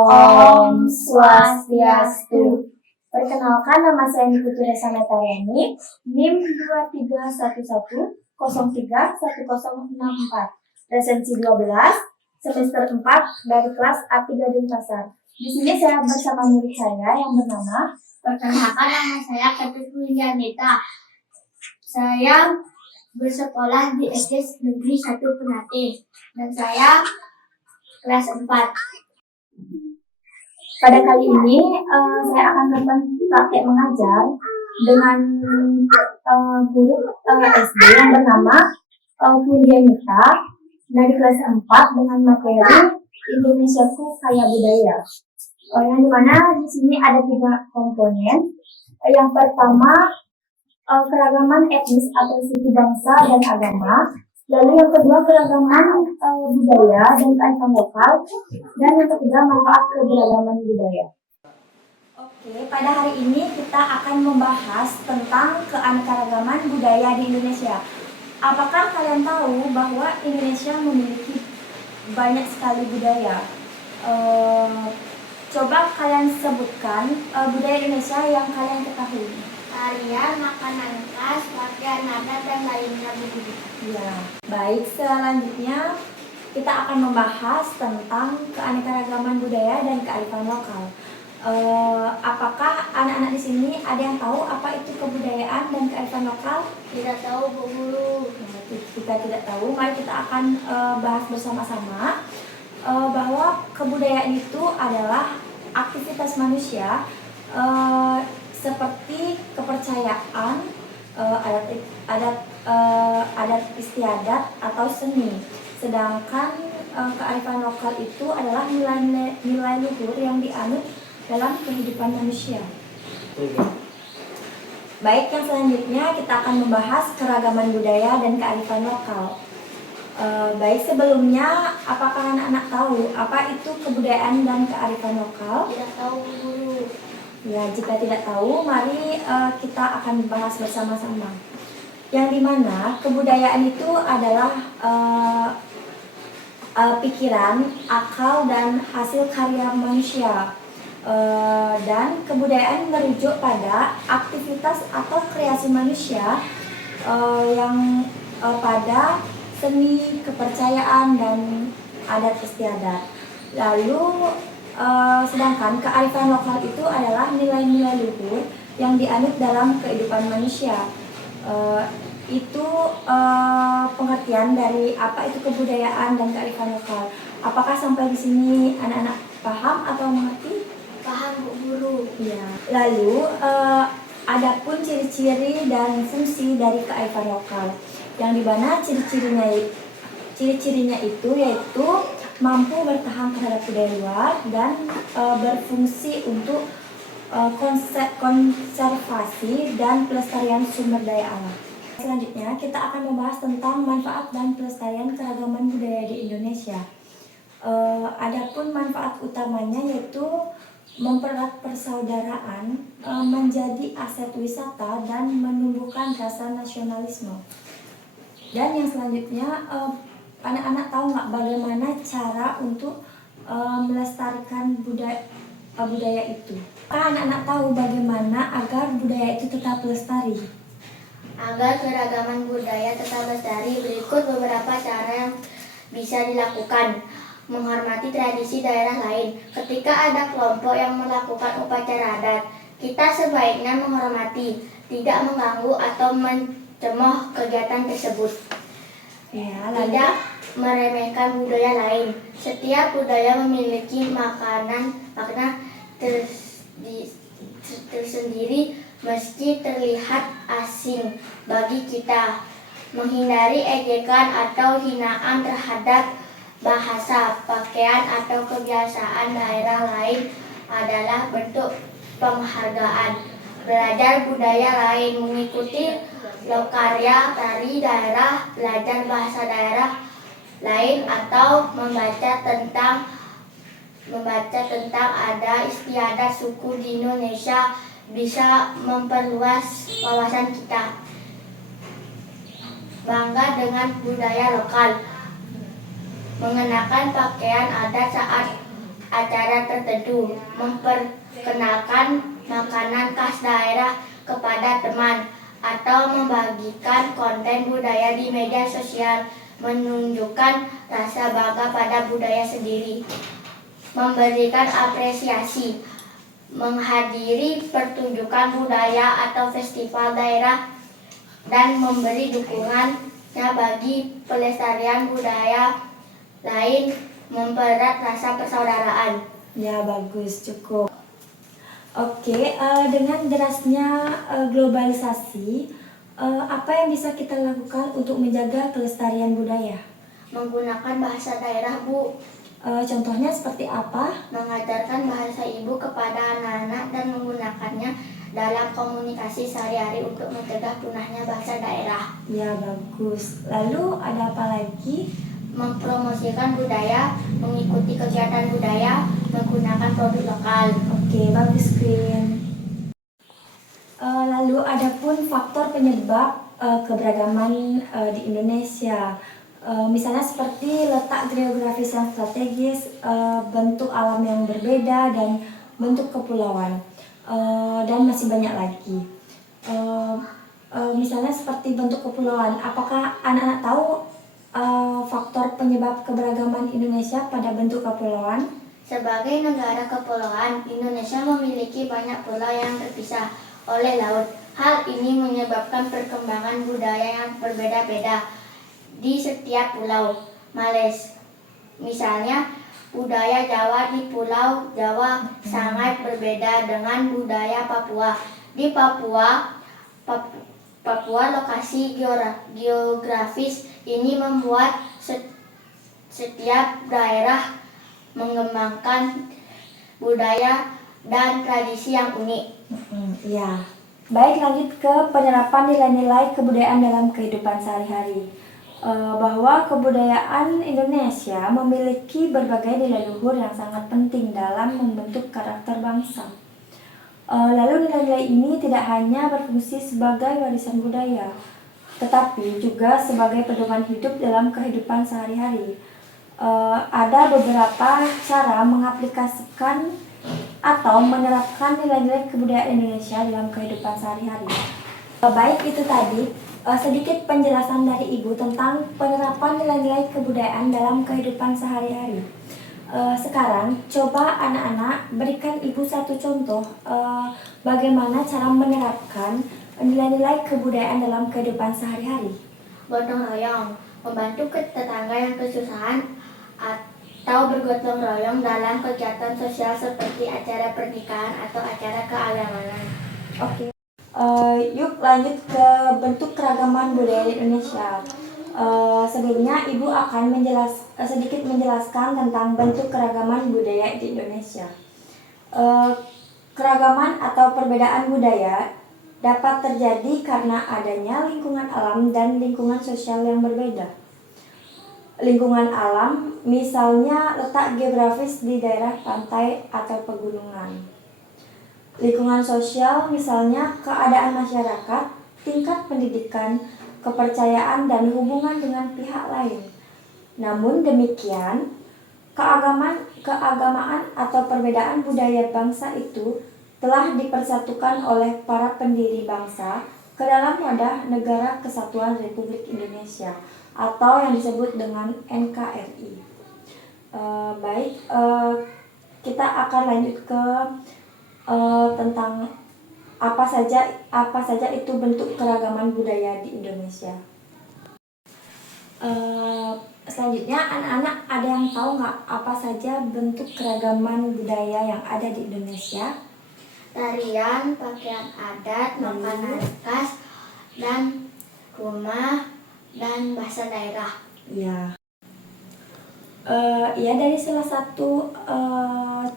Om Swastiastu. Perkenalkan, nama saya Niputu Resa Metayani, NIM 2311031064, presensi 12, semester 4 dari kelas A3 Denpasar. Di sini saya bersama murid saya yang bernama. Perkenalkan, nama saya Ketut Widianita. Saya bersekolah di SD Negeri 1 Penate dan saya kelas 4. Pada kali ini saya akan melakukan praktek mengajar dengan guru SD yang bernama Widianita dari kelas 4 dengan materi Indonesiaku Kaya Budaya. Yang dimana di sini ada 3 komponen. Yang pertama keragaman etnis atau suku bangsa dan agama. Lalu yang kedua keragaman budaya dan kearifan lokal, dan yang ketiga manfaat keberagaman budaya. Oke, pada hari ini kita akan membahas tentang keanekaragaman budaya di Indonesia. Apakah kalian tahu bahwa Indonesia memiliki banyak sekali budaya? Coba kalian sebutkan budaya Indonesia yang kalian ketahui. Tarian, makanan khas, pakaian adat, dan lainnya begitu. Ya, baik. Selanjutnya kita akan membahas tentang keanekaragaman budaya dan kearifan lokal. Apakah anak-anak di sini ada yang tahu apa itu kebudayaan dan kearifan lokal? Tidak tahu, Bu Guru. Kita tidak tahu. Mari kita akan bahas bersama-sama bahwa kebudayaan itu adalah aktivitas manusia seperti kepercayaan, adat istiadat atau seni. Sedangkan kearifan lokal itu adalah nilai luhur yang dianut dalam kehidupan manusia. Baik, yang selanjutnya kita akan membahas keragaman budaya dan kearifan lokal. Baik, sebelumnya apakah anak-anak tahu apa itu kebudayaan dan kearifan lokal? Tidak tahu, Bu Guru. Ya, jika tidak tahu, mari kita akan bahas bersama-sama. Yang dimana kebudayaan itu adalah pikiran, akal, dan hasil karya manusia. Dan kebudayaan merujuk pada aktivitas atau kreasi manusia yang pada seni, kepercayaan, dan adat istiadat. Lalu sedangkan kearifan lokal itu adalah nilai-nilai luhur yang dianut dalam kehidupan manusia. Itu pengertian dari apa itu kebudayaan dan kearifan lokal. Apakah sampai di sini anak-anak paham atau mengerti? Paham, Bu Guru. Ya. Lalu adapun ciri-ciri dan fungsi dari kearifan lokal, yang dimana ciri-cirinya itu yaitu mampu bertahan terhadap budaya luar dan berfungsi untuk konservasi dan pelestarian sumber daya alam. Selanjutnya kita akan membahas tentang manfaat dan pelestarian keragaman budaya di Indonesia. Adapun manfaat utamanya yaitu mempererat persaudaraan, menjadi aset wisata, dan menumbuhkan rasa nasionalisme. Dan yang selanjutnya, anak-anak tahu nggak bagaimana cara untuk melestarikan budaya itu? Anak-anak tahu bagaimana agar budaya itu tetap lestari? Agar keragaman budaya tetap lestari, berikut beberapa cara yang bisa dilakukan. Menghormati tradisi daerah lain. Ketika ada kelompok yang melakukan upacara adat, kita sebaiknya menghormati, tidak mengganggu atau mencemooh kegiatan tersebut. Ya, tidak meremehkan budaya lain. Setiap budaya memiliki makna tersendiri meski terlihat asing bagi kita. Menghindari ejekan atau hinaan terhadap bahasa, pakaian, atau kebiasaan daerah lain adalah bentuk penghargaan. Belajar budaya lain, mengikuti lokarya tari daerah, belajar bahasa daerah lain, atau membaca tentang adat istiadat suku di Indonesia bisa memperluas wawasan kita. Bangga dengan budaya lokal. Mengenakan pakaian adat saat acara tertentu, memperkenalkan makanan khas daerah kepada teman, atau membagikan konten budaya di media sosial, menunjukkan rasa bangga pada budaya sendiri, memberikan apresiasi, menghadiri pertunjukan budaya atau festival daerah, dan memberi dukungannya bagi pelestarian budaya lain, mempererat rasa persaudaraan. Ya, bagus, cukup. Oke, dengan derasnya globalisasi, apa yang bisa kita lakukan untuk menjaga kelestarian budaya? Menggunakan bahasa daerah, Bu. Contohnya seperti apa? Mengajarkan bahasa ibu kepada anak-anak dan menggunakannya dalam komunikasi sehari-hari untuk mencegah punahnya bahasa daerah. Ya, bagus. Lalu ada apa lagi? Mempromosikan budaya, mengikuti kegiatan budaya, menggunakan produk lokal. Oke, bagus, Queen. Lalu ada pun faktor penyebab keberagaman di Indonesia. Misalnya seperti letak geografis yang strategis, bentuk alam yang berbeda, dan bentuk kepulauan. Dan masih banyak lagi. Misalnya seperti bentuk kepulauan. Apakah anak-anak tahu faktor penyebab keberagaman Indonesia pada bentuk kepulauan? Sebagai negara kepulauan, Indonesia memiliki banyak pulau yang terpisah oleh laut. Hal ini menyebabkan perkembangan budaya yang berbeda-beda di setiap pulau. Misalnya, budaya Jawa di Pulau Jawa sangat berbeda dengan budaya Papua. Di Papua lokasi geografis ini membuat setiap daerah mengembangkan budaya dan tradisi yang unik. Ya, baik, lanjut ke penerapan nilai-nilai kebudayaan dalam kehidupan sehari-hari. Bahwa kebudayaan Indonesia memiliki berbagai nilai luhur yang sangat penting dalam membentuk karakter bangsa. Lalu nilai-nilai ini tidak hanya berfungsi sebagai warisan budaya, tetapi juga sebagai pedoman hidup dalam kehidupan sehari-hari. Ada beberapa cara mengaplikasikan atau menerapkan nilai-nilai kebudayaan Indonesia dalam kehidupan sehari-hari. Baik, itu tadi sedikit penjelasan dari Ibu tentang penerapan nilai-nilai kebudayaan dalam kehidupan sehari-hari. Sekarang coba anak-anak berikan Ibu satu contoh bagaimana cara menerapkan nilai-nilai kebudayaan dalam kehidupan sehari-hari. Gotong royong, membantu tetangga yang kesusahan, atau bergotong royong dalam kegiatan sosial seperti acara pernikahan atau acara keagamaan. Oke. Yuk lanjut ke bentuk keragaman budaya di Indonesia. Sebelumnya Ibu akan sedikit menjelaskan tentang bentuk keragaman budaya di Indonesia. Keragaman atau perbedaan budaya dapat terjadi karena adanya lingkungan alam dan lingkungan sosial yang berbeda. Lingkungan alam misalnya letak geografis di daerah pantai atau pegunungan. Lingkungan sosial misalnya keadaan masyarakat, tingkat pendidikan, kepercayaan, dan hubungan dengan pihak lain. Namun demikian, keagamaan atau perbedaan budaya bangsa itu telah dipersatukan oleh para pendiri bangsa ke dalam wadah Negara Kesatuan Republik Indonesia atau yang disebut dengan NKRI. Kita akan lanjut ke tentang apa saja itu bentuk keragaman budaya di Indonesia. Selanjutnya, anak-anak ada yang tahu nggak apa saja bentuk keragaman budaya yang ada di Indonesia? Tarian, pakaian adat, makanan khas, dan rumah, dan bahasa daerah. Ya. Ya, dari salah satu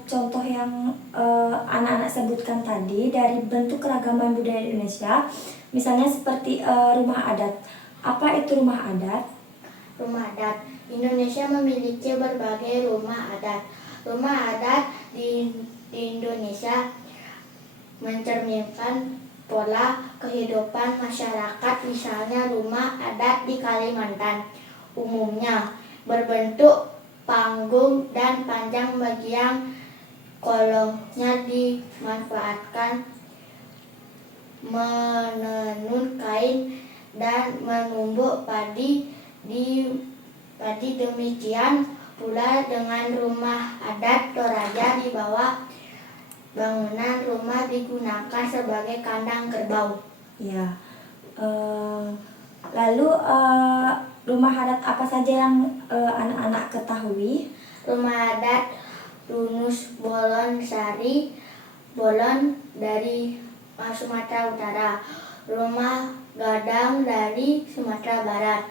contoh yang anak-anak sebutkan tadi dari bentuk keragaman budaya di Indonesia, misalnya seperti rumah adat. Apa itu rumah adat? Rumah adat. Indonesia memiliki berbagai rumah adat. Rumah adat di Indonesia mencerminkan pola kehidupan masyarakat. Misalnya rumah adat di Kalimantan umumnya berbentuk panggung, dan panjang bagian kolongnya dimanfaatkan menenun kain dan menumbuk padi. Demikian pula dengan rumah adat Toraja. Di bawah bangunan rumah digunakan sebagai kandang kerbau. Ya. Lalu rumah adat apa saja yang anak-anak ketahui? Rumah adat Dunus Bolon Sari, Bolon dari Sumatera Utara. Rumah Gadang dari Sumatera Barat.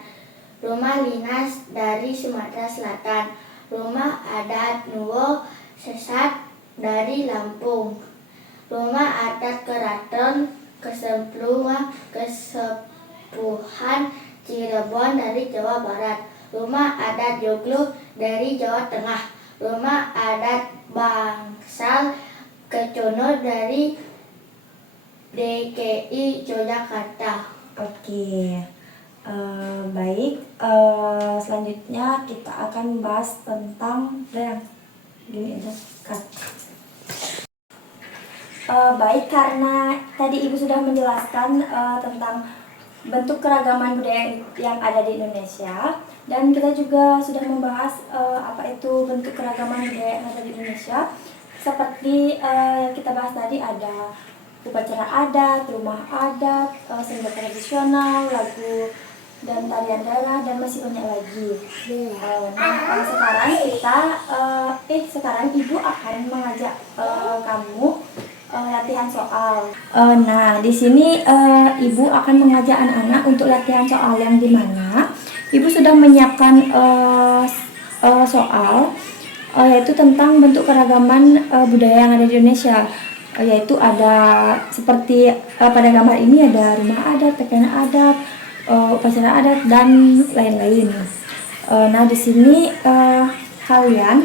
Rumah Linas dari Sumatera Selatan. Rumah adat Nuwo Sesat dari Lampung. Rumah adat Keraton Kesepuhan Cirebon dari Jawa Barat. Rumah adat Joglo dari Jawa Tengah. Rumah adat Bangsal Kecono dari DKI Yogyakarta. Oke. Baik. Selanjutnya kita akan bahas tentang gini aja kan. Baik, karena tadi Ibu sudah menjelaskan tentang bentuk keragaman budaya yang ada di Indonesia, dan kita juga sudah membahas apa itu bentuk keragaman budaya yang ada di Indonesia. Seperti yang kita bahas tadi, ada upacara adat, rumah adat, seni tradisional, lagu dan tarian daerah, dan masih banyak lagi. Sekarang Ibu akan mengajak kamu latihan soal. Nah, di sini Ibu akan mengajak anak-anak untuk latihan soal, yang dimana Ibu sudah menyiapkan soal yaitu tentang bentuk keragaman budaya yang ada di Indonesia. Yaitu ada seperti pada gambar ini ada rumah adat, pakaian adat, upacara adat, dan lain-lain. Nah, di sini kalian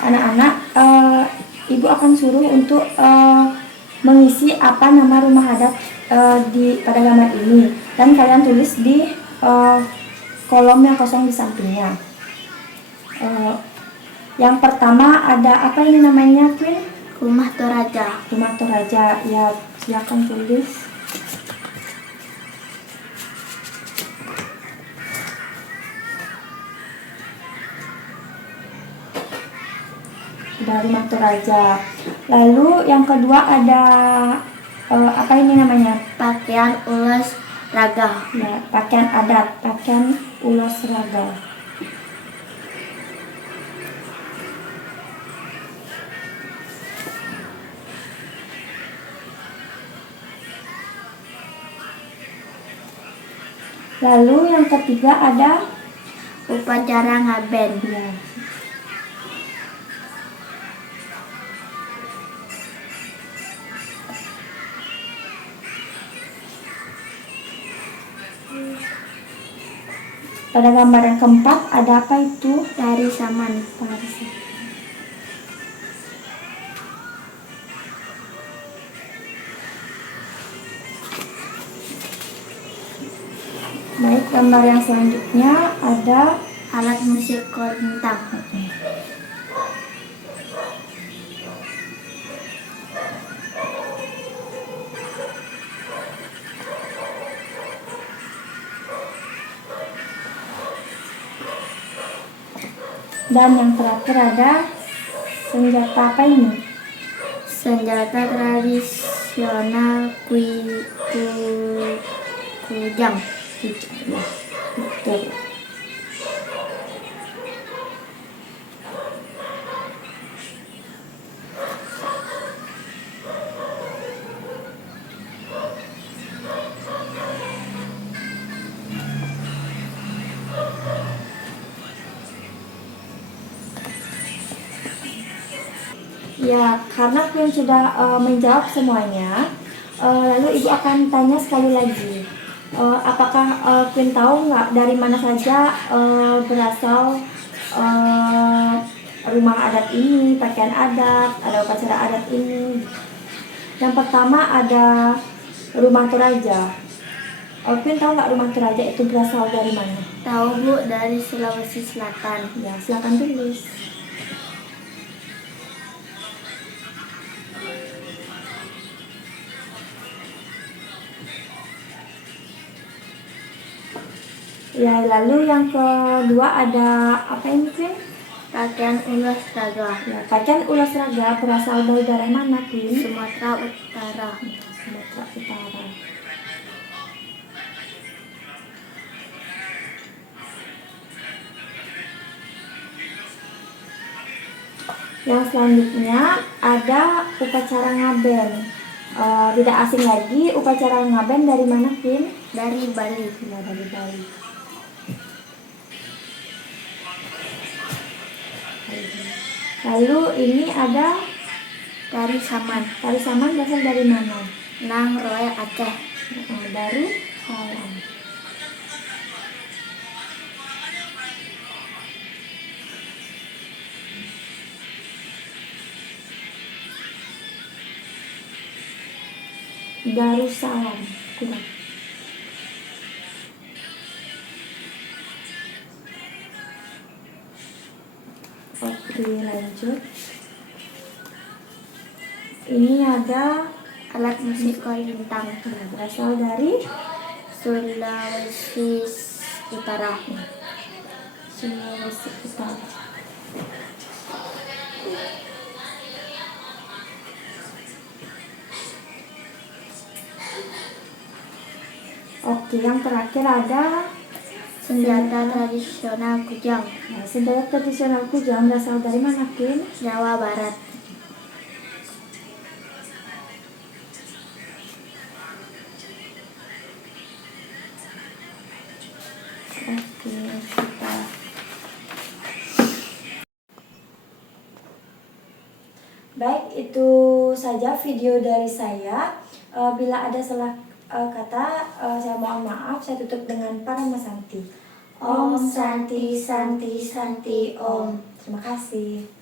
anak-anak Ibu akan suruh untuk mengisi apa nama rumah adat pada gambar ini, dan kalian tulis di kolom yang kosong di sampingnya. Yang pertama ada apa ini namanya, Queen? Rumah Toraja. Rumah Toraja. Ya, silakan tulis. Sudah, Rumah Toraja. Lalu yang kedua ada apa ini namanya? Pakaian ulos raga. Ya, pakaian adat, pakaian ulos raga. Lalu yang ketiga ada Upacara ngaben. ya. Pada gambar yang keempat ada apa itu? Tari saman. Baik, gambar yang selanjutnya ada Alat musik kontang. dan yang terakhir ada senjata apa ini? Senjata tradisional kujang. Betul. Ya, karena Queen sudah menjawab semuanya, lalu Ibu akan tanya sekali lagi. Apakah Queen tahu nggak dari mana saja berasal rumah adat ini, pakaian adat, ada upacara adat ini? Yang pertama ada Rumah Toraja. Queen tahu nggak Rumah Toraja itu berasal dari mana? Tahu Bu, dari Sulawesi Selatan. Ya, silakan tulis. Ya, lalu yang kedua ada apa ini, Queen? Pakaian ulas raga. Ya, pakaian ulas raga berasal dari daerah mana, Queen? Sumatera Utara. Sumatera Utara. Yang selanjutnya ada upacara ngaben. Tidak asing lagi, upacara ngaben dari mana, Queen? Dari Bali. Ya, dari Bali. Lalu ini ada Dari Saman. tari saman berasal dari mana? Nang Roe Aceh. Dari Salam. Darussalam. Kurang. Oke, lanjut. Ini ada Alat musik kolintang. berasal dari Sulawesi Utara. Sulawesi Utara. Oke, yang terakhir ada Senjata tradisional Kujang. senjata tradisional Kujang berasal dari mana, Queen? Jawa Barat. Oke, kita. Baik, itu saja video dari saya. Bila ada salah kata, saya mohon maaf. Saya tutup dengan Paramasanti. Om Santi Santi Santi Om. Terima kasih.